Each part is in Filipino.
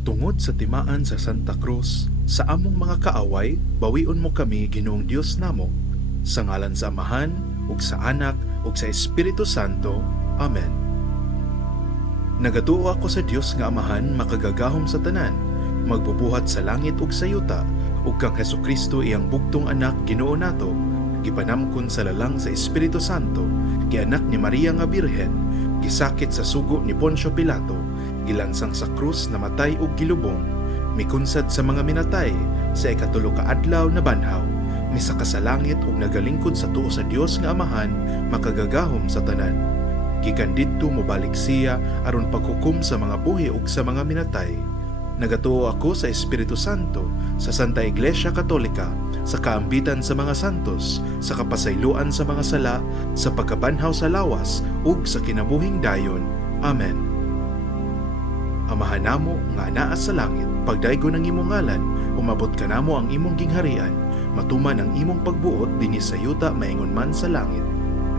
Tungod sa timaan sa Santa Cruz, sa among mga kaaway, bawion mo kami Ginoong Dios namo. Sa ngalan sa Amahan, ug sa Anak, ug sa Espiritu Santo. Amen. Nagatuo ako sa Dios nga Amahan makagagahom sa tanan, magbubuhat sa langit ug sa yuta, ug kang Hesukristo iyang bugtong anak Ginoo nato, gipanamkon sa lalang sa Espiritu Santo, gianak ni Maria nga Birhen, gisakit sa sugo ni Poncio Pilato, gilansang sa krus, namatay ug gilubong, mikunsad sa mga minatay, sa ikatulo ka adlaw na banhaw, misaka sa langit ug nagalingkod sa tuo sa Dios nga Amahan makagagahom sa tanan. Gikan didto mobalik siya aron paghukom sa mga buhi ug sa mga minatay. Nagatuo ako sa Espiritu Santo, sa Santa Iglesia Katolika, sa kaambitan sa mga santos, sa kapasayloan sa mga sala, sa pagkabanhaw sa lawas, ug sa kinabuhing dayon. Amen. Amahan namo nga anaa sa langit, pagdaygo ng imong ngalan, umabot ka namo ang imong gingharian, matuman ang imong pagbuot dinhi sa yuta maingon man sa langit.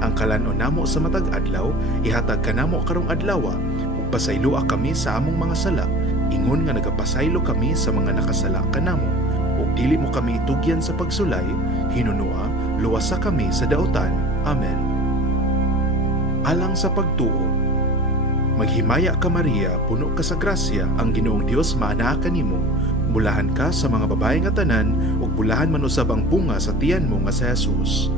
Ang kalanon namo sa matag adlaw, ihatag kanamo karong adlawa, ug pasayloa kami sa among mga sala, ingon nga nagapasaylo kami sa mga nakasala kanamo, ug dili mo kami itugyan sa pagsulay, hinunua, luwasa kami sa daotan. Amen. Alang sa pagtuo, maghimaya ka Maria, puno ka sa grasya, ang Ginoong Dios maanaa kanimo. Bulahan ka sa mga babae nga tanan, ug bulahan man usab ang bunga sa tiyan mo nga si Jesus.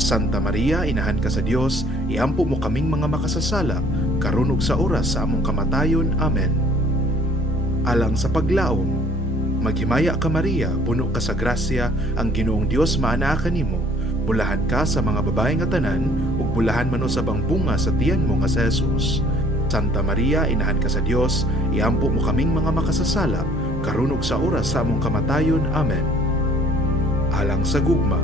Santa Maria, inahan ka sa Dios, iampo mo kaming mga makasasala, karon ug sa oras sa among kamatayon. Amen. Alang sa paglaom, maghimaya ka Maria, puno ka sa grasya, ang Ginoong Dios maanaa kanimo. Bulahan ka sa mga babae nga tanan, ug bulahan man usab ang bunga sa tiyan mo nga si Jesus. Santa Maria, inahan ka sa Dios, iampo mo kaming mga makasasala, karon ug sa oras sa among kamatayon. Amen. Alang sa gugma,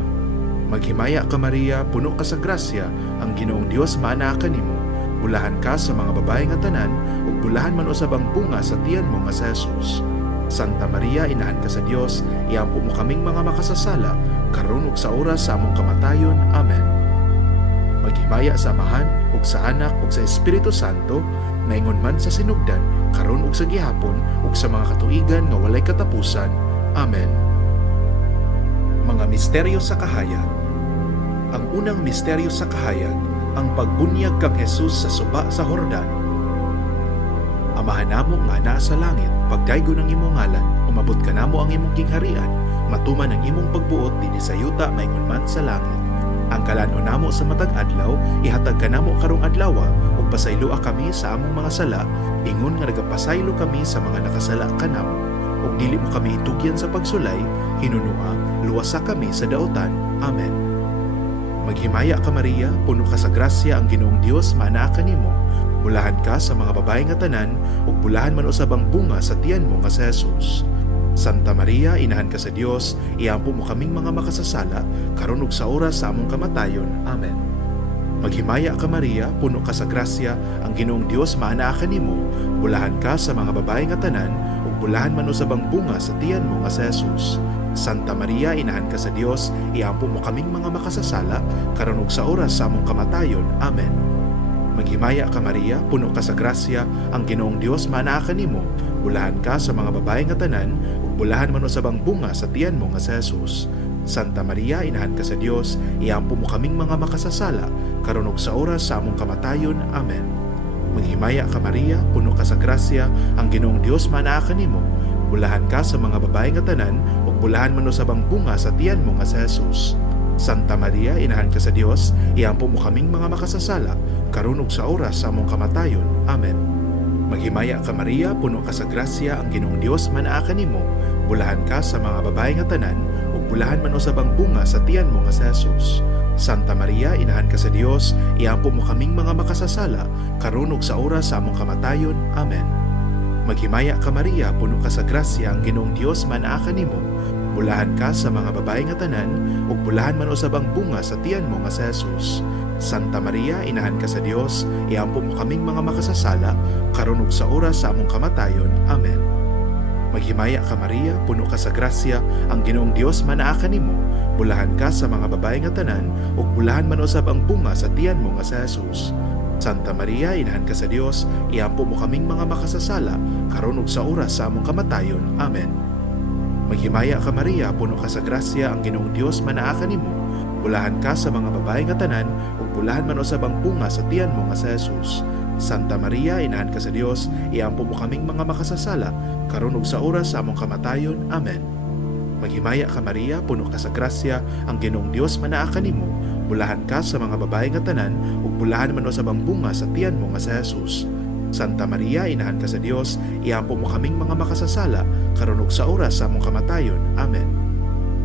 maghimaya ka Maria, puno ka sa grasya, ang Ginoong Dios maanaa kanimo. Bulahan ka sa mga babae nga tanan, ug bulahan man usab ang bunga sa tiyan mo nga si Jesus. Santa Maria, inahan ka sa Dios, iampo mo kaming mga makasasala, karon ug sa oras sa among kamatayon. Amen. Maghimaya sa Amahan, ug sa Anak, ug sa Espiritu Santo, maingon man sa sinugdan, karon ug sa gihapon, ug sa mga katuigan nga walay katapusan. Amen. Mga misteryo sa kahayag. Ang unang misteryo sa kahayag, ang pagbunyag kang Jesus sa suba sa Hordan. Amahan namo nga anaa sa langit, pagdaygo ng imong ngalan, umabot ka namo ang imong gingharian, matuman ang imong pagbuot dinhi sa yuta maingon man sa langit. Ang kalanon namo sa matag adlaw, ihatag ka namo karong adlawa, ug pasayloa kami sa among mga sala, ingon nga nagapasaylo kami sa mga nakasala kanamo, ug dili mo kami itugyan sa pagsulay, hinunua, luwasa kami sa daotan. Amen. Maghimaya ka Maria, puno ka sa grasya, ang Ginoong Dios maanaa kanimo. Bulahan ka sa mga babae nga tanan, ug bulahan man usab ang bunga sa tiyan mo nga si Jesus. Santa Maria, inahan ka sa Dios, iampo mo kaming mga makasasala, karon ug sa oras sa among kamatayon. Amen. Maghimaya ka Maria, puno ka sa grasya, ang Ginoong Dios maanaa kanimo. Bulahan ka sa mga babae nga tanan, ug bulahan man usab ang bunga sa tiyan mo nga si Jesus. Santa Maria, inahan ka sa Dios, iampo mo kaming mga makasasala, karon ug sa oras sa among kamatayon. Amen. Maghimaya ka Maria, puno ka sa grasya, ang Ginoong Dios maanaa kanimo. Bulahan ka sa mga babae nga tanan, ug bulahan man usab ang bunga sa tiyan mo nga si Jesus. Santa Maria, inahan ka sa Dios, iampo mo kaming mga makasasala, karon ug sa oras sa among kamatayon. Amen. Maghimaya ka Maria, puno ka sa grasya, ang Ginoong Dios maanaa kanimo. Bulahan ka sa mga babae nga tanan, ug bulahan man usab ang bunga sa tiyan mo nga si Jesus. Santa Maria, inahan ka sa Dios, iampo mo kaming mga makasasala, karon ug sa oras sa among kamatayon. Amen. Maghimaya ka Maria, puno ka sa grasya, ang Ginoong Dios maanaa kanimo. Bulahan ka sa mga babae nga tanan, ug bulahan man usab ang bunga sa tiyan mo nga si Jesus. Santa Maria, inahan ka sa Dios, iampo mo kaming mga makasasala, karon ug sa oras sa among kamatayon. Amen. Maghimaya ka Maria, puno ka sa grasya, ang Ginoong Dios maanaa kanimo. Bulahan ka sa mga babae nga tanan, ug bulahan man usab ang bunga sa tiyan mo nga si Jesus. Santa Maria, inahan ka sa Dios, iampo mo kaming mga makasasala, karon ug sa oras sa among kamatayon. Amen. Maghimaya ka Maria, puno ka sa grasya, ang Ginoong Dios maanaa kanimo. Bulahan ka sa mga babae nga tanan, ug bulahan man usab ang bunga sa tiyan mo nga si Jesus. Santa Maria, Inahan ka sa Dios, iampo mo kaming mga makasasala, karon ug sa oras sa among kamatayon. Amen. Maghimaya ka Maria, puno ka sa grasya, ang Ginoong Dios manaa kanimo. Bulahan ka sa mga babae nga tanan, ug bulahan man usab ang bunga sa tiyan mo nga sa Jesus. Santa Maria, Inahan ka sa Dios, iampo mo kaming mga makasasala, karon ug sa oras sa among kamatayon. Amen. Maghimaya ka Maria, puno ka sa grasya, ang Ginoong Dios manaa kanimo. Bulahan ka sa mga babae nga tanan, ug bulahan man usab ang bunga sa tiyan mo nga sa Jesus. Santa Maria, Inahan ka sa Dios, iampo mo kaming mga makasasala, karon ug sa oras sa among kamatayon. Amen.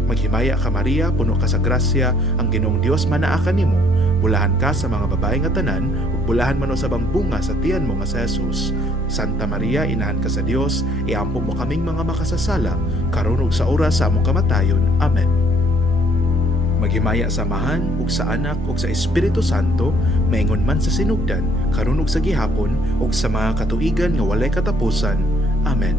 Maghimaya ka Maria, puno ka sa grasya, ang Ginoong Dios manaa kanimo. Bulahan ka sa mga babae nga tanan, ug bulahan man usab ang bunga sa tiyan mo nga sa Jesus. Santa Maria, Inahan ka sa Dios, iampo mo kaming mga makasasala, karon ug sa oras sa among kamatayon. Amen. Maghimaya sa Amahan, ug sa Anak, ug sa Espiritu Santo, maingon man sa sinugdan, karon ug sa gihapon, ug sa mga katuigan nga walay katapusan. Amen.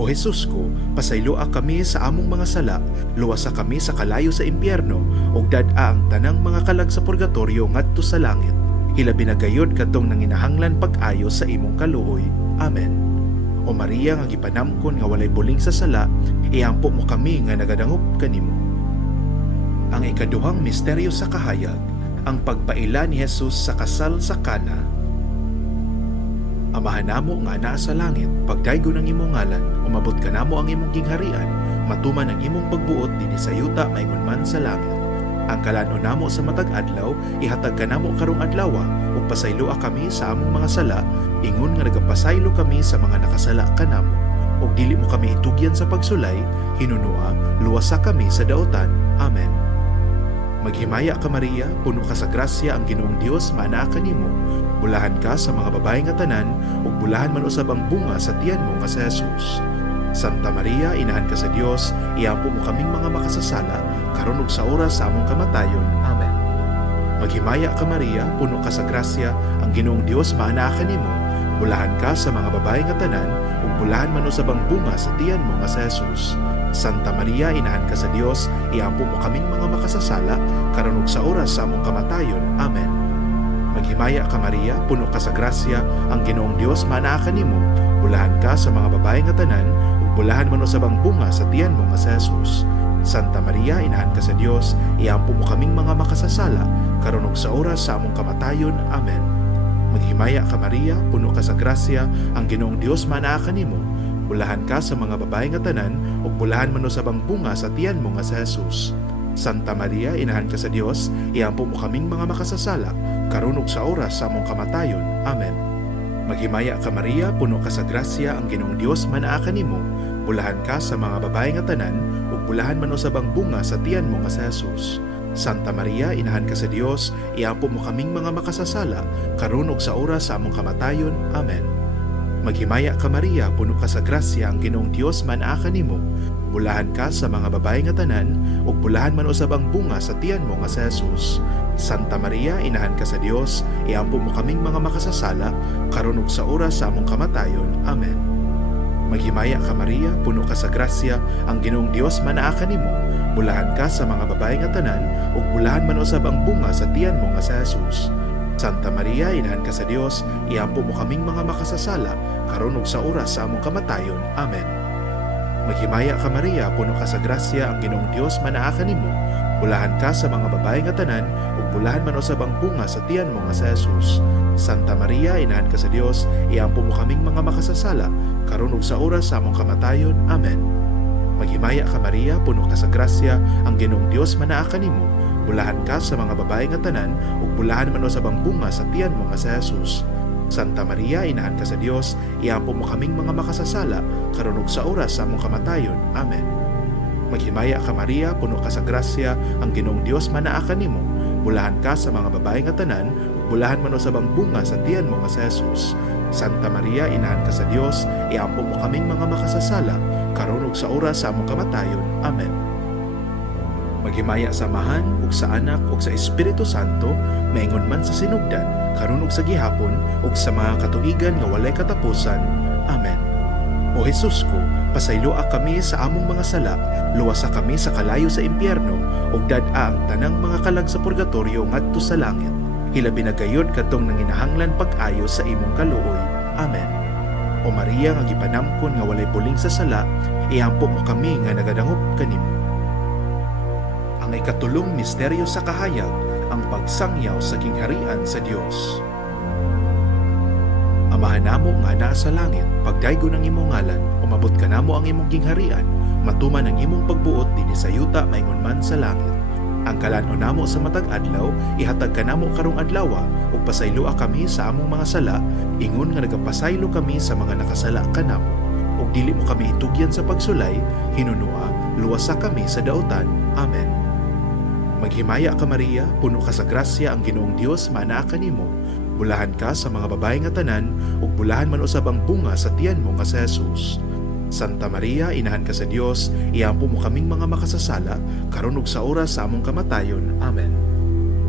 O Jesus ko, pasayloa kami sa among mga sala, luwasa kami sa kalayo sa impyerno, ug dad-a ang tanang mga kalag sa purgatorio ngadto sa langit. Hilabi na gayod kadtong nanginahanglan pag-ayo sa imong kaluoy. Amen. O Maria nga gipanamkon nga walay buling sa sala, iampo mo kami nga nagadangop kanimo. Ang ikaduhang misteryo sa kahayag, ang pagpaila ni Jesus sa kasal sa Cana. Amahan namo nga naa sa langit, pagdaygon ang imong ngalan, umabot ka namo ang imong gingharian, matuman ang imong pagbuot dinhi sa yuta maingon man sa langit. Ang kalanon namo sa matag adlaw, ihatag ka namo karong adlawa, ug pasayloa kami sa among mga sala, ingon nga nagapasaylo kami sa mga nakasala kanamo. Ug dili mo kami itugyan sa pagsulay, hinunua, luwasa kami sa daotan. Amen. Maghimaya ka Maria, puno ka sa grasya, ang Ginoong Dios manaa kanimo. Bulahan ka sa mga babae nga tanan, ug bulahan man usab ang bunga sa tiyan mo nga sa Jesus. Santa Maria, Inahan ka sa Dios, iampo mo kaming mga makasasala, karon ug sa oras sa among kamatayon. Amen. Maghimaya ka Maria, puno ka sa grasya, ang Ginoong Dios manaa kanimo. Bulahan ka sa mga babae nga tanan, ug bulahan man usab ang bunga sa tiyan mo nga sa Jesus. Santa Maria, Inahan ka sa Dios, iampo mo kaming mga makasasala, karon ug sa oras sa among kamatayon. Amen. Maghimaya ka Maria, puno ka sa grasya, ang Ginoong Dios manaa kanimo. Bulahan ka sa mga babae nga tanan, ug bulahan man usab ang bunga sa tiyan mo nga sa Jesus. Santa Maria, Inahan ka sa Dios, iampo mo kaming mga makasasala, karon ug sa oras sa among kamatayon. Amen. Maghimaya ka Maria, puno ka sa grasya, ang Ginoong Dios manaa kanimo. Bulahan ka sa mga babae nga tanan, ug bulahan man usab ang bunga sa tiyan mo nga sa Jesus. Santa Maria, Inahan ka sa Dios, iampo mo kaming mga makasasala, karon ug sa oras sa among kamatayon. Amen. Maghimaya ka Maria, puno ka sa grasya, ang Ginoong Dios manaa kanimo. Bulahan ka sa mga babae nga tanan, ug bulahan man usab ang bunga sa tiyan mo nga sa Jesus. Santa Maria, Inahan ka sa Dios, iampo mo kaming mga makasasala, karon ug sa oras sa among kamatayon. Amen. Maghimaya ka Maria, puno ka sa grasya, ang Ginoong Dios manaa kanimo. Bulahan ka sa mga babae nga tanan, ug bulahan man usab ang bunga sa tiyan mo nga sa Jesus. Santa Maria, Inahan ka sa Dios, iampo mo kaming mga makasasala, karon ug sa oras sa among kamatayon. Amen. Maghimaya ka Maria, puno ka sa grasya, ang Ginoong Dios manaa kanimo. Bulahan ka sa mga babae nga tanan, ug bulahan man usab ang bunga sa tiyan mo nga sa Jesus. Santa Maria, Inahan ka sa Dios, iampo mo kaming mga makasasala, karon ug sa oras sa among kamatayon. Amen. Maghimaya ka Maria, puno ka sa grasya, ang Ginoong Dios manaa kanimo. Bulahan ka sa mga babae nga tanan, ug bulahan man usab ang bunga sa tiyan mo nga sa Jesus. Santa Maria, Inahan ka sa Dios, iampo mo kaming mga makasasala, karon ug sa oras sa among kamatayon. Amen. Maghimaya ka Maria, puno ka sa grasya, ang Ginoong Dios manaa kanimo. Bulahan ka sa mga babae nga tanan, ug bulahan man usab ang bunga sa tiyan mo nga sa Jesus. Santa Maria, Inahan ka sa Dios, iampo mo kaming mga makasasala, karon ug sa oras sa among kamatayon. Amen. Maghimaya ka Maria, puno ka sa grasya, ang Ginoong Dios manaa kanimo. Bulahan ka sa mga babae nga tanan, ug bulahan man usab ang bunga sa tiyan mo nga sa Jesus. Santa Maria, Inahan ka sa Dios, iampo mo kaming mga makasasala, karon ug sa oras sa among kamatayon. Amen. Maghimaya sa Amahan, ug sa Anak, ug sa Espiritu Santo, maingon man sa sinugdan, karon ug sa gihapon, ug sa mga katuigan nga walay katapusan. Amen. O Jesus ko, pasayloa kami sa among mga sala, luwasa kami sa kalayo sa impyerno, ug dad-a ang tanang mga kalag sa purgatorio ngadto sa langit. hilabi na gayud kadtong nanginahanglan pag-ayo sa imong kaluoy. Amen. O Maria nga gipanamkon nga walay buling sa sala, ihampo mo kami nga nagadangop kanimo. Ang ikatulong misteryo sa kahayag, ang pagsangyaw sa kingharian sa Dios. Amahan namo nga naa sa langit, pagdaygo ng imong ngalan, umabot ka namo ang imong gingharian, matuman ang imong pagbuot dinhi sa yuta maingon man sa langit. Ang kalan-on namo sa matag adlaw, ihatag ka namo karong adlawa, ug pasayloa kami sa among mga sala, ingon nga nagapasaylo kami sa mga nakasala kanamo. Ug dili mo kami itugyan sa pagsulay, hinunua, luwasa kami sa daotan. Amen. Maghimaya ka Maria, puno ka sa grasya, ang Ginoong Dios manaa kanimo. Bulahan ka sa mga babae nga tanan, ug bulahan man usab ang bunga sa tiyan mo nga si Jesus. Santa Maria, inahan ka sa Dios, iampo mo kaming mga makasasala, karon ug sa oras sa among kamatayon. Amen.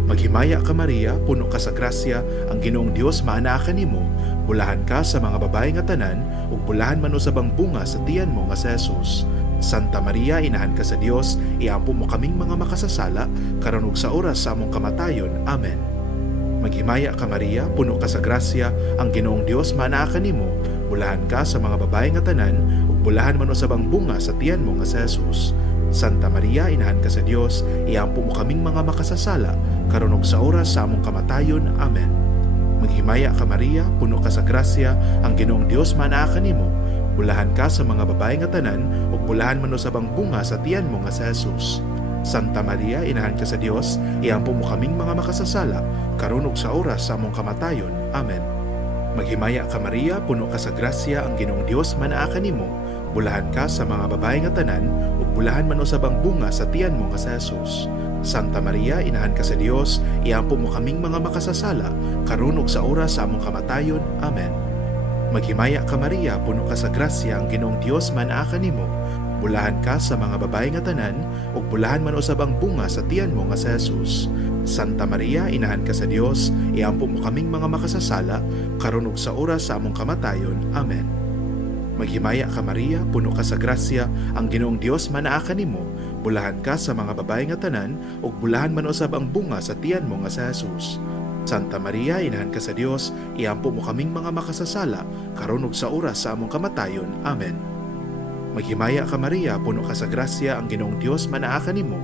Maghimaya ka Maria, puno ka sa grasya, ang Ginoong Dios maanaa kanimo. Bulahan ka sa mga babae nga tanan, ug bulahan man usab ang bunga sa tiyan mo nga si Jesus. Santa Maria, inahan ka sa Dios, iampo mo kaming mga makasasala, karon ug sa oras sa among kamatayon. Amen. Maghimaya ka Maria, puno ka sa grasya, ang Ginoong Dios maanaa kanimo. Bulahan ka sa mga babae nga tanan, ug bulahan man usab ang bunga sa tiyan mo nga si Jesus. Santa Maria, inahan ka sa Dios, iampo mo kaming mga makasasala, karon ug sa oras sa among kamatayon. Amen. Maghimaya ka Maria, puno ka sa grasya, ang Ginoong Dios maanaa kanimo. Bulahan ka sa mga babae nga tanan, ug bulahan man usab ang bunga sa tiyan mo nga si Jesus. Santa Maria, inahan ka sa Dios, iampo mo kaming mga makasasala, karon ug sa oras sa among kamatayon. Amen. Maghimaya ka Maria, puno ka sa grasya, ang Ginoong Dios manaa kanimo. Bulahan ka sa mga babae nga tanan, ug bulahan man usab ang bunga sa tiyan mo nga si Jesus. Santa Maria, inahan ka sa Dios, iampo mo kaming mga makasasala, karon ug sa oras sa among kamatayon. Amen. Maghimaya ka Maria, puno ka sa grasya, ang Ginoong Dios manaa kanimo. Bulahan ka sa mga babae nga tanan, ug bulahan man usab ang bunga sa tiyan mo nga si Jesus. Santa Maria, inahan ka sa Dios, iampo mo kaming mga makasasala, karon ug sa oras sa among kamatayon. Amen. Maghimaya ka Maria, puno ka sa grasya, ang Ginoong Dios manaa kanimo. Bulahan ka sa mga babae nga tanan, ug bulahan man usab ang bunga sa tiyan mo nga si Jesus. Santa Maria, inahan ka sa Dios, iampo mo kaming mga makasasala, karon ug sa oras sa among kamatayon. Amen. Maghimaya ka Maria, puno ka sa grasya, ang Ginoong Dios manaa kanimo.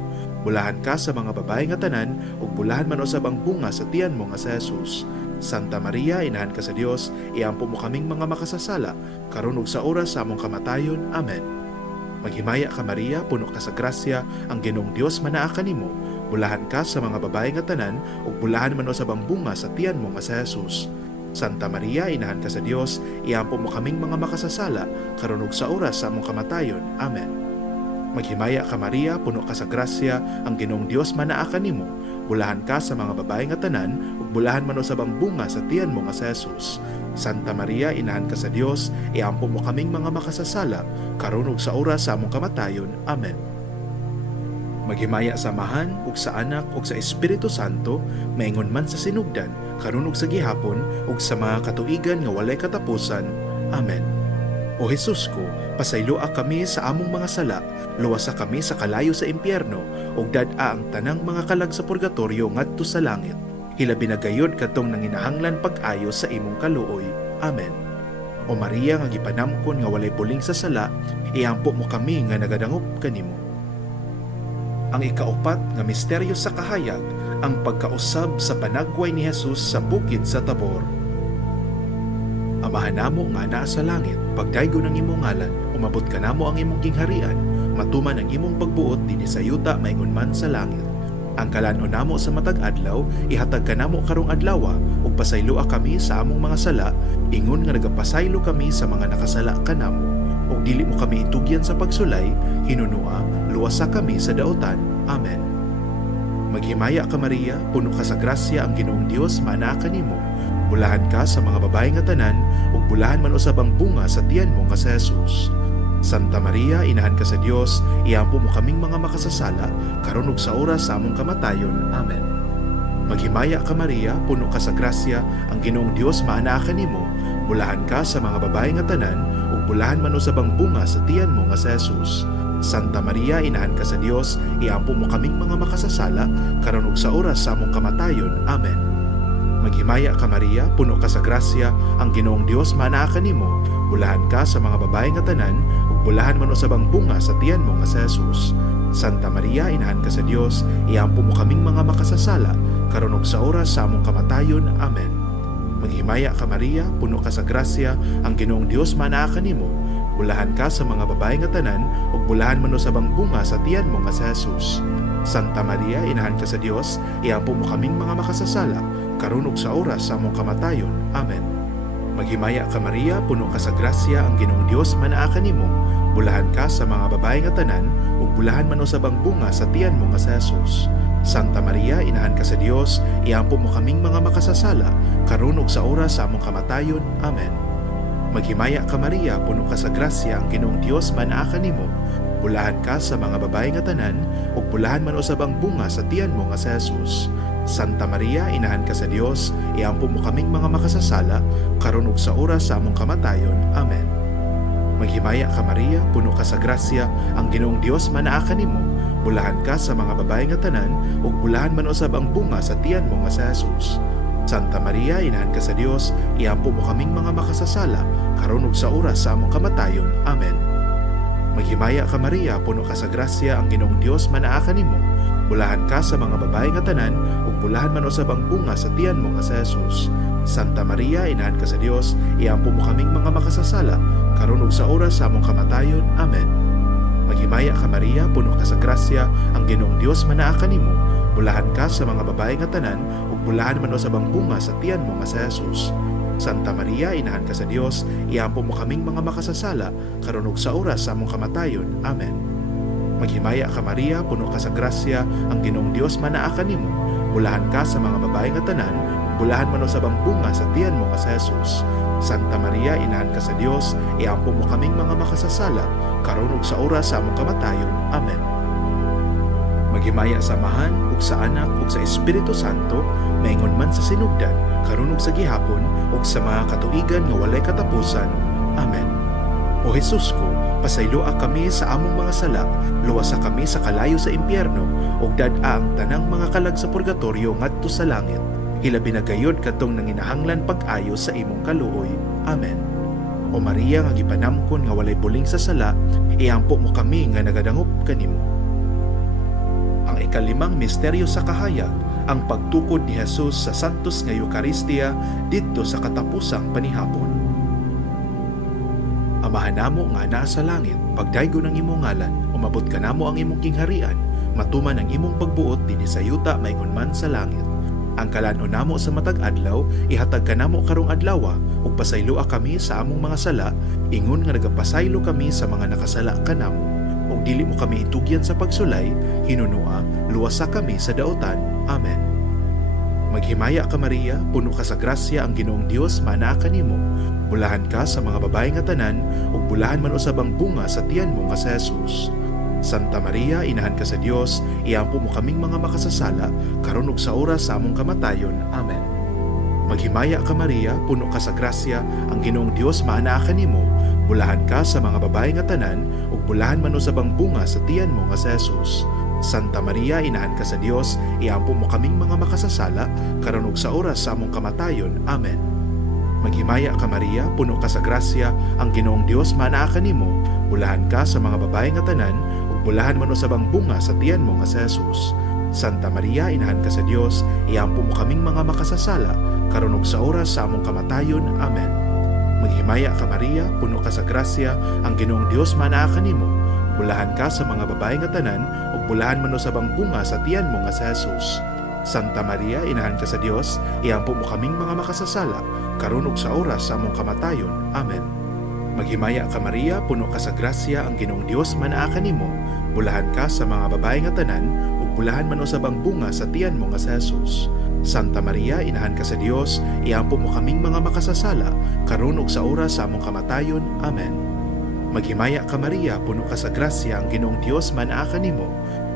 Bulahan ka sa mga babae nga tanan, ug bulahan man usab ang bunga sa tiyan mo nga si Jesus. Santa Maria, inahan ka sa Dios, iampo mo kaming mga makasasala, karon ug sa oras sa among kamatayon. Amen. Maghimaya ka Maria, puno ka sa grasya, ang Ginoong Dios manaa kanimo. Bulahan ka sa mga babae nga tanan, ug bulahan man usab ang bunga sa tiyan mo nga si Jesus. Santa Maria, inahan ka sa Dios, iampo mo kaming mga makasasala, karon ug sa oras sa among kamatayon. Amen. Maghimaya ka Maria, puno ka sa grasya, ang Ginoong Dios manaa kanimo. Bulahan ka sa mga babae nga tanan, ug bulahan man usab ang bunga sa tiyan mo nga si Jesus. Santa Maria, inahan ka sa Dios, iampo mo kaming mga makasasala, karon ug sa oras sa among kamatayon. Amen. Maghimaya sa Amahan, ug sa Anak, ug sa Espiritu Santo, maingon man sa sinugdan, karon ug sa gihapon, ug sa mga katuigan nga walay katapusan. Amen. O Jesus ko, pasayloa kami sa among mga sala, luwasa kami sa kalayo sa impyerno, ug dad-a ang tanang mga kalag sa purgatorio ngadto sa langit. Hilabi na gayud kadtong nanginahanglan pag-ayo sa imong kaluoy. Amen. O Maria nga gipanamkon nga walay buling sa sala, iampo mo kami nga nagadangop kanimo. Ang ikaapat nga misteryo sa kahayag, ang pagkausab sa panagway ni Jesus sa bukid sa Tabor. Amahan namo nga naa sa langit, pagdaygo ng imong ngalan, umabot ka namo ang imong gingharian, matuman ang imong pagbuot dinhi sa yuta maingon man sa langit. Ang kalan-on namo sa matag adlaw, ihatag ka namo karong adlawa, ug pasayloa kami sa among mga sala, ingon nga nagapasaylo kami sa mga nakasala kanamo. Ug dili mo kami itugyan sa pagsulay, hinunua, luwasa kami sa daotan. Amen. Maghimaya ka Maria, puno ka sa grasya, ang Ginoong Dios manaa kanimo. Bulahan ka sa mga babae nga tanan, ug bulahan man usab ang bunga sa tiyan mo nga si Jesus. Santa Maria, inahan ka sa Dios, iampo mo kaming mga makasasala, karon ug sa oras sa among kamatayon. Amen. Maghimaya ka Maria, puno ka sa grasya, ang Ginoong Dios maanaa kanimo. Bulahan ka sa mga babae nga tanan, ug bulahan man usab ang bunga sa tiyan mo nga si Jesus. Santa Maria, inahan ka sa Dios, iampo mo kaming mga makasasala, karon ug sa oras sa among kamatayon. Amen. Maghimaya ka Maria, puno ka sa grasya, ang Ginoong Dios manaa kanimo. Bulahan ka sa mga babae nga tanan, ug bulahan man usab ang bunga sa tiyan mo nga si Jesus. Santa Maria, inahan ka sa Dios, iampo mo kaming mga makasasala, karon ug sa oras sa among kamatayon. Amen. Maghimaya ka Maria, puno ka sa grasya, ang Ginoong Dios manaa kanimo. Bulahan ka sa mga babae nga tanan, ug bulahan man usab ang bunga sa tiyan mo nga si Jesus. Santa Maria, inahan ka sa Dios, iampo mo kaming mga makasasala, karon ug sa oras sa among kamatayon. Amen. Maghimaya ka Maria, puno ka sa grasya, ang Ginoong Dios manaa kanimo. Bulahan ka sa mga babae nga tanan, ug bulahan man usab ang bunga sa tiyan mo nga si Jesus. Santa Maria, inahan ka sa Dios, iampo mo kaming mga makasasala, karon ug sa oras sa among kamatayon. Amen. Maghimaya ka Maria, puno ka sa grasya, ang Ginoong Dios manaa kanimo. Bulahan ka sa mga babae nga tanan, ug bulahan man usab ang bunga sa tiyan mo nga si Jesus. Santa Maria, inahan ka sa Dios, iampo mo kaming mga makasasala, karon ug sa oras sa among kamatayon. Amen. Maghimaya ka Maria, puno ka sa grasya, ang Ginoong Dios manaa kanimo. Bulahan ka sa mga babae nga tanan, ug bulahan man usab ang bunga sa tiyan mo nga si Jesus. Santa Maria, inahan ka sa Dios, iampo mo kaming mga makasasala, karon ug sa oras sa among kamatayon. Amen. Maghimaya ka Maria, puno ka sa grasya, ang Ginoong Dios manaa kanimo. Bulahan ka sa mga babae nga tanan, ug bulahan man usab ang bunga sa tiyan mo nga si Jesus. Santa Maria, inahan ka sa Dios, iampo mo kaming mga makasasala, karon ug sa oras sa among kamatayon. Amen. Maghimaya ka Maria, puno ka sa grasya, ang Ginoong Dios manaa kanimo. Bulahan ka sa mga babae nga tanan, ug bulahan man usab ang bunga sa tiyan mo nga si Jesus. Santa Maria, inahan ka sa Dios, iampo mo kaming mga makasasala, karon ug sa oras sa among kamatayon. Amen. Maghimaya ka Maria, puno ka sa grasya, ang Ginoong Dios manaa kanimo. Bulahan ka sa mga babae nga tanan, ug bulahan man usab ang bunga sa tiyan mo nga si Jesus. Santa Maria, inahan ka sa Dios, iampo mo kaming mga makasasala, karon ug sa oras sa among kamatayon. Amen. Maghimaya sa Amahan, ug sa Anak, ug sa Espiritu Santo, maingon man sa sinugdan, karon ug sa gihapon, ug sa mga katuigan nga walay katapusan. Amen. O Jesus ko, pasayloa kami sa among mga sala, luwasa kami sa kalayo sa impyerno, ug dad-a ang tanang mga kalag sa purgatorio ngadto sa langit. Hilabi na gayod katong nanginahanglan pag-ayo sa imong kaluoy. Amen. O Maria nga gipanamkon nga walay buling sa sala, iampo mo kami nga nagadangop kanimo. Ang ikalimang misteryo sa kahayag, ang pagtukod ni Jesus sa Santos nga Eucharistia didto sa katapusang panihapon. Amahan namo nga naa sa langit, pagdaygo ng imong ngalan, umabot ka namo ang imong kingharian, matuman ang imong pagbuot dinhi sa yuta maingon man sa langit. Ang kalan-on namo sa matag adlaw, ihatag ka namo karong adlawa, ug pasayloa kami sa among mga sala, ingon nga nagapasaylo kami sa mga nakasala kanamo. Ug dili mo kami itugyan sa pagsulay, hinunua, luwasa kami sa daotan. Amen. Maghimaya ka Maria, puno ka sa grasya, ang Ginoong Dios manaa kanimo. Bulahan ka sa mga babae nga tanan, ug bulahan man usab ang bunga sa tiyan mo nga si Jesus. Santa Maria, inahan ka sa Dios, iampo mo kaming mga makasasala, karon ug sa oras sa among kamatayon. Amen. Maghimaya ka Maria, puno ka sa grasya, ang Ginoong Dios manaa kanimo. Bulahan ka sa mga babae nga tanan, ug bulahan man usab ang bunga sa tiyan mo nga si Jesus. Santa Maria, inahan ka sa Dios, iampo mo kaming mga makasasala, karon ug sa oras sa among kamatayon. Amen. Maghimaya ka Maria, puno ka sa grasya, ang Ginoong Dios manaa kanimo. Bulahan ka sa mga babae nga tanan, ug bulahan man usab ang bunga sa tiyan mo nga si Jesus. Santa Maria, inahan ka sa Dios, iampo mo kaming mga makasasala, karon ug sa oras sa among kamatayon. Amen. Maghimaya ka Maria, puno ka sa grasya, ang Ginoong Dios manaa kanimo. Bulahan ka sa mga babae nga tanan, ug bulahan man usab ang bunga sa tiyan mo nga si Jesus. Santa Maria, inahan ka sa Dios, iampo mo kaming mga makasasala, karon ug sa oras sa among kamatayon. Amen. Maghimaya ka Maria, puno ka sa grasya, ang Ginoong Dios manaa kanimo. Bulahan ka sa mga babae nga tanan, ug bulahan man usab ang bunga sa tiyan mo nga si Jesus. Santa Maria, inahan ka sa Dios, iampo mo kaming mga makasasala, karon ug sa oras sa among kamatayon. Amen. Maghimaya ka Maria, puno ka sa grasya, ang Ginoong Dios manaa kanimo.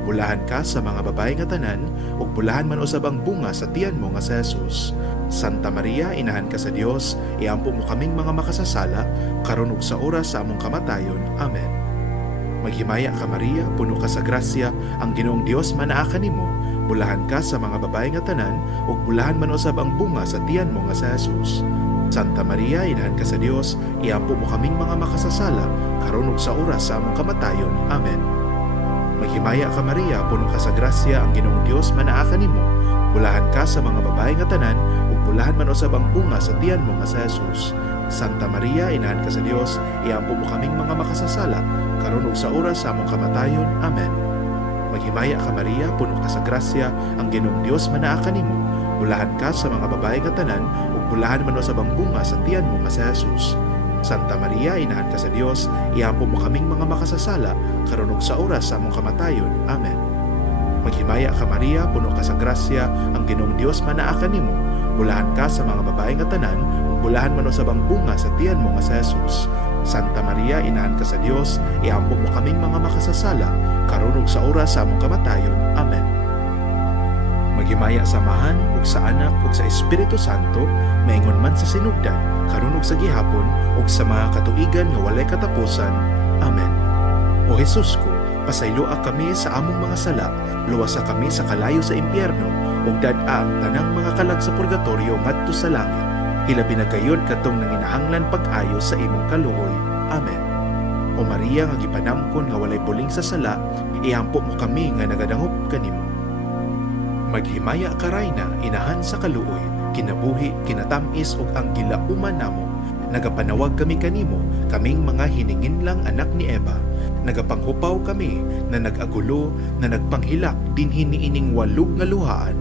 Bulahan ka sa mga babae nga tanan, ug bulahan man usab ang bunga sa tiyan mo nga si Jesus. Santa Maria, inahan ka sa Dios, iampo mo kaming mga makasasala, karon ug sa oras sa among kamatayon. Amen. Maghimaya ka Maria, puno ka sa grasya, ang Ginoong Dios manaa kanimo. Bulahan ka sa mga babae nga tanan, ug bulahan man usab ang bunga sa tiyan mo nga sa Jesus. Santa Maria, inahan ka sa Dios, iampo mo kaming mga makasasala, karon ug sa oras sa among kamatayon. Amen. Maghimaya ka Maria, puno ka sa grasya, ang Ginoong Dios manaa kanimo. Bulahan ka sa mga babae nga tanan, ug bulahan man usab ang bunga sa tiyan mo nga sa Jesus. Santa Maria, inahan ka sa Dios, iampo mo kaming mga makasasala, karon ug sa oras sa among kamatayon. Amen. Maghimaya ka Maria, puno ka sa grasya, ang Ginoong Dios manaa kanimo. Bulahan ka sa mga babae nga tanan, ug bulahan man usab ang bunga sa tiyan mo nga sa Jesus. Santa Maria, inahan ka sa Dios, iampo mo kaming mga makasasala, karon ug sa oras sa among kamatayon. Amen. Maghimaya ka Maria, puno ka sa grasya, ang Ginoong Dios manaa kanimo. Bulahan ka sa mga babae nga tanan, ug bulahan man usab ang bunga sa tiyan mo nga sa Jesus. Santa Maria, inahan ka sa Dios, iampo mo kaming mga makasasala, karon ug sa oras sa among kamatayon. Amen. Maghimaya sa Amahan ug sa Anak ug sa Espiritu Santo, maingon man sa sinugdan, karon ug sa gihapon ug sa mga katuigan nga walay katapusan. Amen. O Jesus ko, pasayloa kami sa among mga sala, luwasa kami sa kalayo sa impyerno, ug dad-a ang tanang mga kalag sa purgatorio ngadto sa langit. Hilabi na gayud katong nanginahanglan pag-ayo sa imong kaluoy. Amen. O Maria nga gipanamkon nga walay buling sa sala, iampo mo kami nga nagadangop kanimo. Maghimaya ka Rayna, inahan sa kaluoy, kinabuhi, kinatamis ug ang gilauman namo. Nagapanawag kami kanimo, kaming mga hiningin lang anak ni Eva. Nagapanghupaw kami, na nagagulo, na nagpanghilak dinhi niining walog nga luhaan.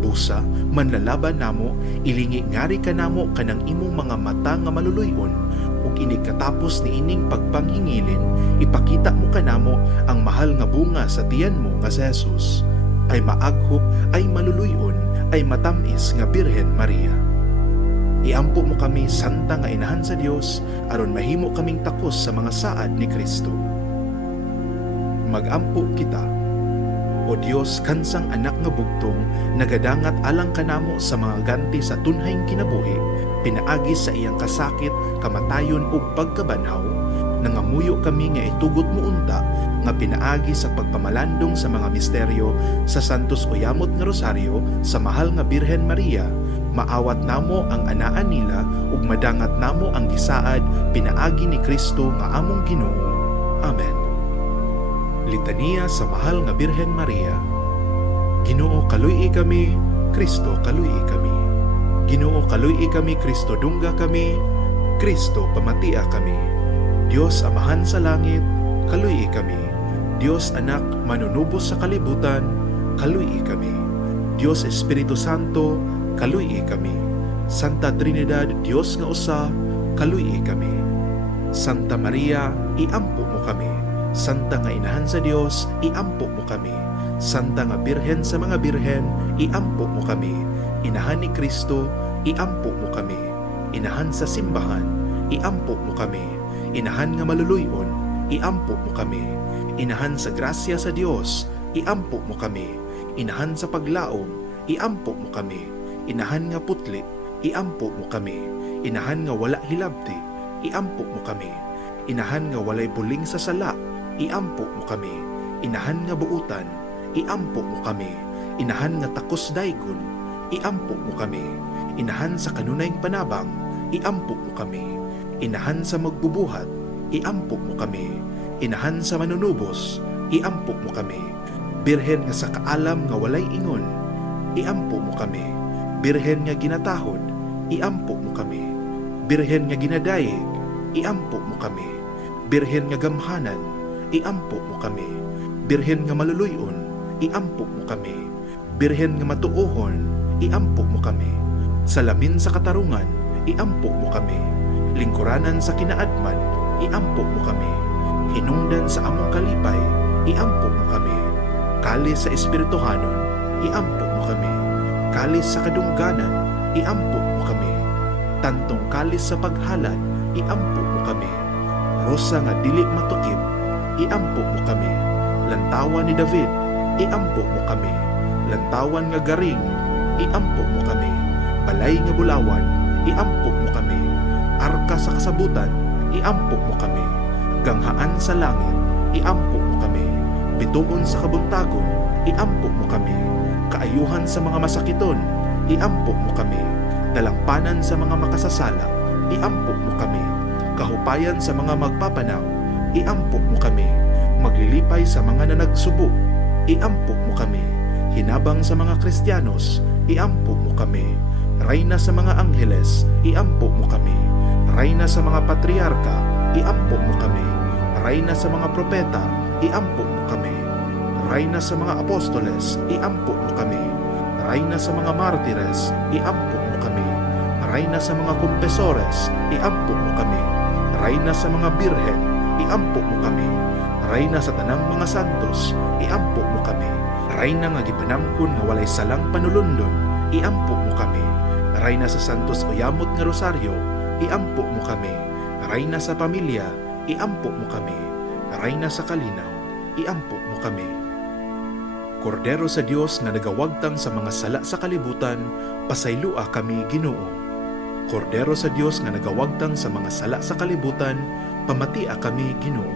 Busa, manlalaban namo, ilingi ngari ka namo kanang imong mga mata nga maluluyon, ug inikatapos ni ining pagpanghingilin, ipakita mo kanamo ang mahal nga bunga sa tiyan mo nga si Jesus. Ay maaghop, ay maluluyon, ay matamis nga Birhen Maria. Iampo mo kami, santa nga inahan sa Dios, aron mahimo kaming takos sa mga saad ni Kristo. Magampo kita. O Dios, kansang anak nga bugtong, nagadangat alang kanamo sa mga ganti sa tunhayng kinabuhi, pinaagi sa iyang kasakit, kamatayon ug pagkabanhaw, nangamuyo kami nga itugot mo unta, nga pinaagi sa pagpamalandong sa mga misteryo sa Santos Oyamot nga Rosaryo sa mahal nga Birhen Maria, maawat namo ang anaan nila ug madangat namo ang gisaad pinaagi ni Kristo nga among Ginoo. Amen. Litania sa mahal nga Birhen Maria. Ginoo, kaluy-i kami, Kristo kaluy-i kami. Ginoo, kaluy-i kami, Kristo dungga kami, Kristo pamatia kami. Dios Amahan sa langit, kaluy-i kami. Dios Anak manunubos sa kalibutan, kaluy-i kami. Dios Espiritu Santo, kaluy-i kami. Santa Trinidad, Dios nga usa, kaluy-i kami. Santa Maria, iampo mo kami. Santa nga inahan sa Dios, iampo mo kami. Santa nga Birhen sa mga birhen, iampo mo kami. Inahan ni Kristo, iampo mo kami. Inahan sa simbahan, iampo mo kami. Inahan nga maluluyon, iampo mo kami. Inahan sa grasya sa Dios, iampo mo kami. Inahan sa paglaom, iampo mo kami. Inahan nga putli, iampo mo kami. Inahan nga wala hilabti, iampo mo kami. Inahan nga walay buling sa sala, iampo mo kami. Inahan nga buutan, iampo mo kami. Inahan nga takos daygon, iampo mo kami. Inahan sa kanunayng panabang, iampo mo kami. Inahan sa magbubuhat, iampo mo kami. Inahan sa manunubos, iampo mo kami. Birhen nga sa kaalam nga walay ingon, iampo mo kami. Birhen nga ginatahod, iampo mo kami. Birhen nga ginadayeg, iampo mo kami. Birhen nga gamhanan, iampo mo kami. Birhen nga maluluyon, iampo mo kami. Birhen nga matuohon, iampo mo kami. Salamin sa katarungan, iampo mo kami. Lingkuranan sa kinaadman, iampo mo kami. Hinungdan sa among kalipay, iampo mo kami. Kalis sa espirituhanon, iampo mo kami. Kalis sa kadungganan, iampo mo kami. Tantong kalis sa paghalad, iampo mo kami. Rosa nga dili matukib, iampo mo kami. Lantawan ni David, iampo mo kami. Lantawan nga garing, iampo mo kami. Balay nga bulawan, iampo mo kami. Arka sa kasabutan, iampo mo kami. Ganghaan sa langit, iampo mo kami. Bituon sa kabuntagon, iampo mo kami. Kaayuhan sa mga masakiton, iampo mo kami. Dalangpanan sa mga makasasala, iampo mo kami. Kahupayan sa mga magpapanaw, iampo mo kami. Maglilipay sa mga nanagsubo, iampo mo kami. Hinabang sa mga Kristiyanos, iampo mo kami. Rayna sa mga angheles, iampo mo kami. Rayna sa mga patriarka, iampo mo kami. Rayna sa mga propeta, iampo mo kami. Rayna sa mga apostoles, iampo mo kami. Rayna sa mga martires, iampo mo kami. Rayna sa mga kumpesores, iampo mo kami. Rayna sa mga birhen, iampo mo kami. Rayna sa tanang mga santos, iampo mo kami. Rayna nga gipanamkon nga walay salang panulundon, iampo mo kami. Rayna sa santos uyamot nga rosaryo, iampo mo kami. Rayna sa pamilya, iampo mo kami. Rayna sa kalinaw, iampo mo kami. Kordero sa Dios nga nagawagtang sa mga sala sa kalibutan, pasaylua kami, Ginoo. Kordero sa Dios nga nagawagtang sa mga sala sa kalibutan, pamatia kami, Ginoo.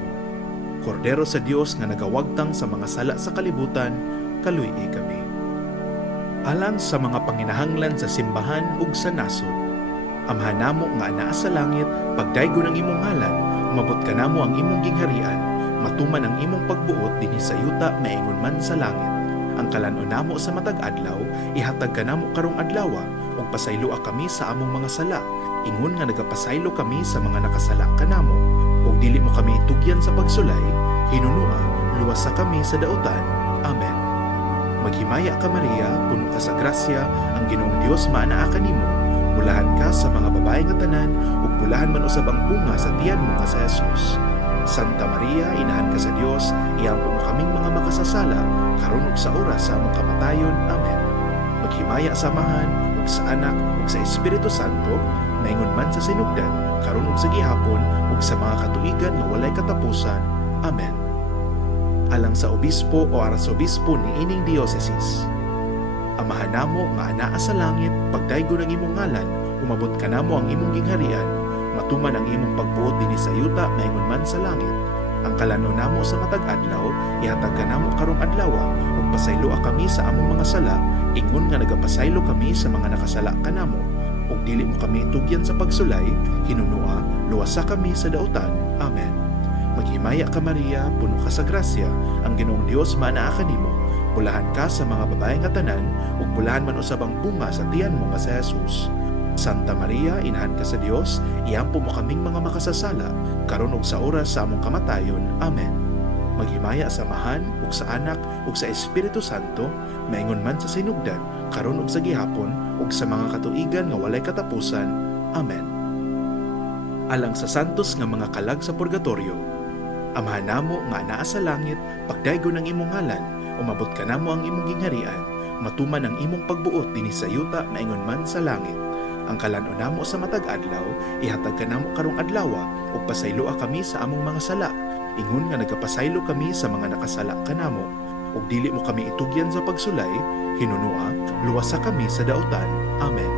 Kordero sa Dios nga nagawagtang sa mga sala sa kalibutan, kaluy-i kami. Alang sa mga panginahanglan sa simbahan ug sa nasod, Amahan namo nga anaa sa langit, pagdaygo ng imong ngalan, umabot ka namo ang imong gingharian, matuman ang imong pagbuot dinhi sa yuta maingon man sa langit. Ang kalanon namo sa matag adlaw, ihatag ka namo karong adlawa, ug pasayloa kami sa among mga sala, ingon nga nagapasaylo kami sa mga nakasala kanamo. Ug dili mo kami itugyan sa pagsulay, hinunua, luwas sa kami sa dautan. Amen. Maghimaya ka Maria, puno ka sa grasya, ang Ginoong Dios maanaa kanimo. Bulahan ka sa mga babae nga tanan, ug bulahan man usab ang bunga sa tiyan mo ka sa Jesus. Santa Maria, inahan ka sa Dios, iampo mo kaming mga makasasala, karon ug sa oras sa among kamatayon. Amen. Maghimaya sa Amahan, ug sa Anak, ug sa Espiritu Santo, maingon man sa sinugdan, karon ug sa gihapon, ug sa mga katuigan nga walay katapusan. Amen. Alang sa obispo o arsobispo ni ining diocese. Amahan namo nga anaa sa langit, pagdaygo ng imong ngalan, umabot ka namo ang imong gingharian, matuman ang imong pagbuot dinhi sa yuta maingon man sa langit. Ang kalanon namo sa matag adlaw, ihatag ka namo karong adlawa, ug pasayloa kami sa among mga sala, ingon nga nagapasaylo kami sa mga nakasala kanamo. Ug dili mo kami itugyan sa pagsulay, hinunua, luwasa kami sa dautan. Amen. Maghimaya ka Maria, puno ka sa grasya, ang Ginoong Dios maanaa kanimo. Bulahan ka sa mga babae nga tanan, ug bulahan man usab ang bunga sa tiyan mo nga sa Jesus. Santa Maria, inahan ka sa Dios, iampo mo kaming mga makasasala, karon ug sa oras sa among kamatayon. Amen. Maghimaya sa Amahan, ug sa Anak, ug sa Espiritu Santo, maingon man sa sinugdan, karon ug sa gihapon, ug sa mga katuigan nga walay katapusan. Amen. Alang sa santos nga mga kalag sa purgatorio, Amahan namo nga anaa sa langit, pagdaygo ng imong ngalan, umabot ka namo ang imong gingharian, matuman ang imong pagbuot dinhi sa yuta maingon man sa langit. Ang kalanon namo sa matag adlaw, ihatag ka namo karong adlawa, ug pasayloa kami sa among mga sala, ingon nga nagapasaylo kami sa mga nakasala kanamo. Ug dili mo kami itugyan sa pagsulay, hinunua, luwasa kami sa dautan. Amen.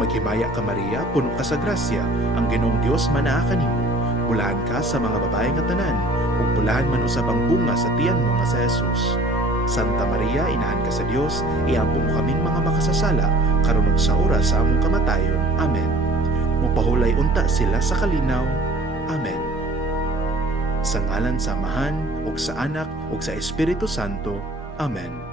Maghimaya ka Maria, puno ka sa grasya, ang Ginoong Dios manaa kanimo. Bulahan ka sa mga babae nga tanan, ug bulahan man usab ang bunga sa tiyan mo nga sa Jesus. Santa Maria, inahan ka sa Dios, iampo mo kaming mga makasasala, karon ug sa oras sa among kamatayon. Amen. Mupahulay unta sila sa kalinaw. Amen. Sa ngalan sa Amahan, ug sa Anak, ug sa Espiritu Santo. Amen.